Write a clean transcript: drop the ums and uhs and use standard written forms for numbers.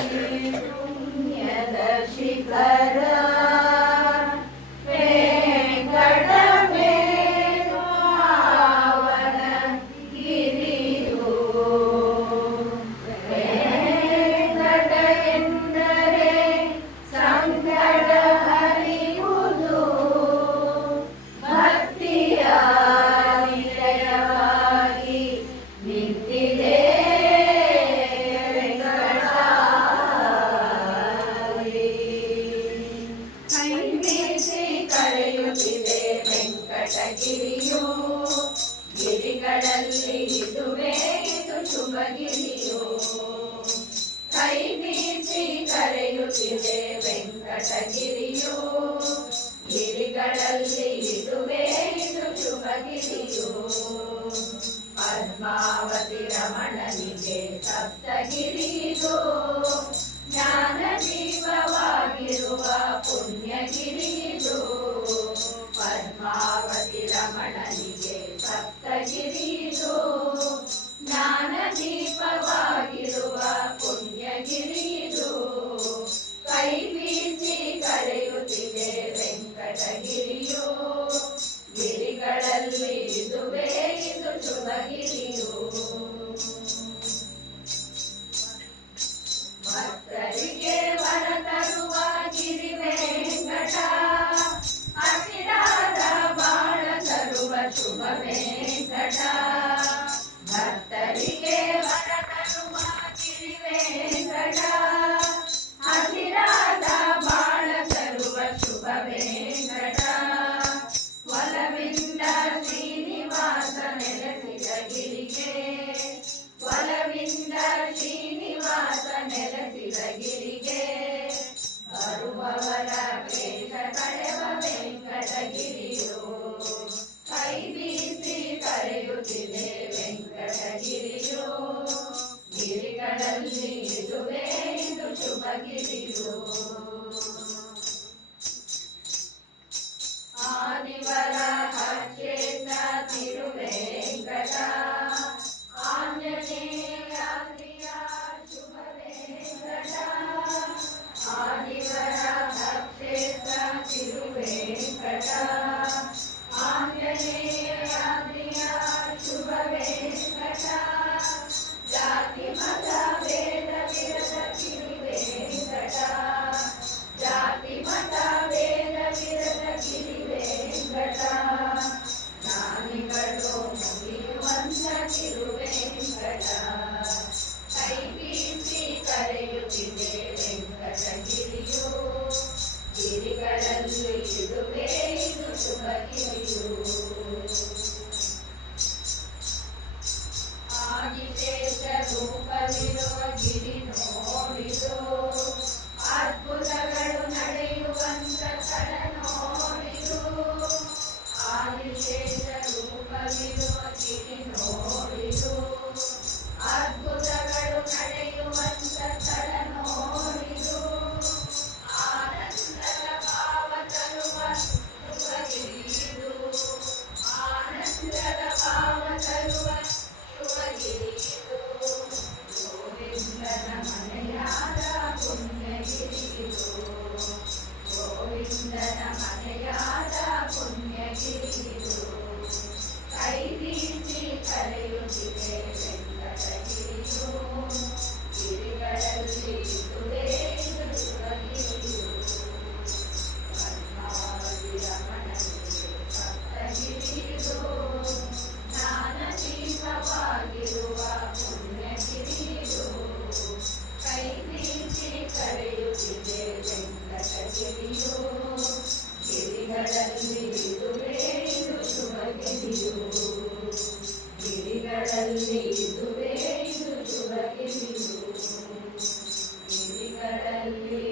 ಪುಣ್ಯದ ಶಿಖರ ಗಿರಿಯು ಗಿರಿಗಳಲ್ಲಿ ಇದುವೇ ಇದು ಶುಭಗಿರಿಯು ಕೈ ಬೀಸಿ ಕರೆಯುತ್ತಿದೆ ವೆಂಕಟಗಿರಿಯು ಗಿರಿಗಳಲ್ಲಿ ಇದುವೇ ಇದು ಶುಭಗಿರಿಯು ಪದ್ಮಾವತಿ ರಮಣನಿಗೆ ಸಪ್ತಗಿರಿಯು ಜ್ಞಾನ ದೀಪವಾಗಿರುವ ಪುಣ್ಯಗಿರಿಯು ಪದ್ಮಾವತಿ ರಮಣನಿಗೆ ಸಪ್ತಗಿರಿಯು ಜ್ಞಾನ ದೀಪವಾಗಿರುವ ಪುಣ್ಯಗಿರಿಯು ಕೈ ಬೀಸಿ ಕರೆಯುತ್ತಿದೆ ವೆಂಕಟಗಿರಿಯು ಗಿರಿಗಳಲ್ಲಿ ಇದುವೇ ಇದು ಶುಭಗಿರಿಯು ಭಕ್ತರಿಗೆ ವರ ತರುವ ಗಿರಿ ವೆಂಕಟ ಹಸಿರಾದ ಬಾಳ ತರುವ ಶುಭ ವೆಂಕಟ ಭಕ್ತರಿಗೆ ವರ ತರುವ ಗಿರಿ ವೆಂಕಟ ಹಸಿರಾದ ಬಾಳ ತರುವ ಶುಭ ವೆಂಕಟ ಒಲವಿಂದ ಶ್ರೀನಿವಾಸ ನೆಲೆಸಿದ ಗಿರಿಗೆ ಒಲವಿಂದ ಶ್ರೀನಿವಾಸ ನೆಲೆಸಿದ ಗಿರಿಗೆ ಬರುವವರ ಕ್ಲೇಶ ಕಳೆವ ವೆಂಕಟಗಿರಿಯು ಕೈ ಬೀಸಿ ಕರೆಯುತ್ತಿದೆ ವೆಂಕಟಗಿರಿಯು ಗಿರಿಗಳಲ್ಲಿ ಇದುವೇ ಇದು ಶುಭಗಿರಿಯು ಆದಿವರ ಕ್ಷೇತ್ರ ತಿರುವೆಂಕಟ ಆಂಜನೇಯ ಶುಭ ವೆಂಕಟ ಆದಿವರ ಕ್ಷೇತ್ರ ತಿರುವೆಂಕಟ ಆಂಜನೇಯ ಶುಭ ವೆಂಕಟ ಜಾತಿ ಮತ ಭೇದ ವಿರದ ಕಿರಿವೆಂಕಟ ಜಾತಿ ಮತ ಭೇದ ವಿರದ ಕಿರಿವೆಂಕಟ ಜ್ಞಾನಿಗಳು ಮುಗಿಯುವಂತ ಕಿರುವೆಂಕಟ ಕೈ ಬೀಸಿ ಕರೆಯುತ್ತಿದೆ ವೆಂಕಟಗಿರಿಯು ಗಿರಿಗಳಲ್ಲಿ ಇದುವೇ ಇದು ಶುಭಗಿರಿಯು ಆದಿಶೇಷ ರೂಪವಿರುವ ಗಿರಿ ನೋಡಿದು ಅದ್ಭುತಗಳು ನಡೆಯುವಂತ ಸ್ಥಳ ನೋಡಿದು ಆದಿಶೇಷ ರೂಪವಿರುವ ಗಿರಿ ನೋಡಿದು ಅದ್ಭುತಗಳು ನಡೆಯುವಂತ ಸ್ಥಳ ನೋಡಿದು ಆನಂದದ ಭಾವ ತರುವ ಶುಭಗಿರಿಯು ಆನಂದದ ಭಾವ ತರುವ ಶುಭಗಿರಿಯು ಗೋವಿಂದನ ಮನೆಯಾದ ಪುಣ್ಯಗಿರಿಯು ಗೋವಿಂದನ ಮನೆಯಾದ ಪುಣ್ಯಗಿರಿಯು ಕೈ ಬೀಸಿ ಕರೆಯುತ್ತಿದೆ ವೆಂಕಟಗಿರಿಯು ಗಿರಿಗಳಲ್ಲಿ ಇದುವೇ ಇದು ಶುಭಗಿರಿಯು ಪದ್ಮಾವತಿ ರಮಣನಿಗೆ ಸಪ್ತಗಿರಿಯು ಜ್ಞಾನ ದೀಪವಾಗಿರುವ ಪುಣ್ಯಗಿರಿಯು ಕೈ ಬೀಸಿ ಕರೆಯುತ್ತಿದೆ ವೆಂಕಟಗಿರಿಯು ಗಿರಿಗಳಲ್ಲಿ ಇದುವೇ ಇದು ಶುಭಗಿರಿಯು ಗಿರಿಗಳಲ್ಲಿ ಇದುವೇ ಇದು ಶುಭಗಿರಿಯು ಗಿರಿಗಳಲ್ಲಿ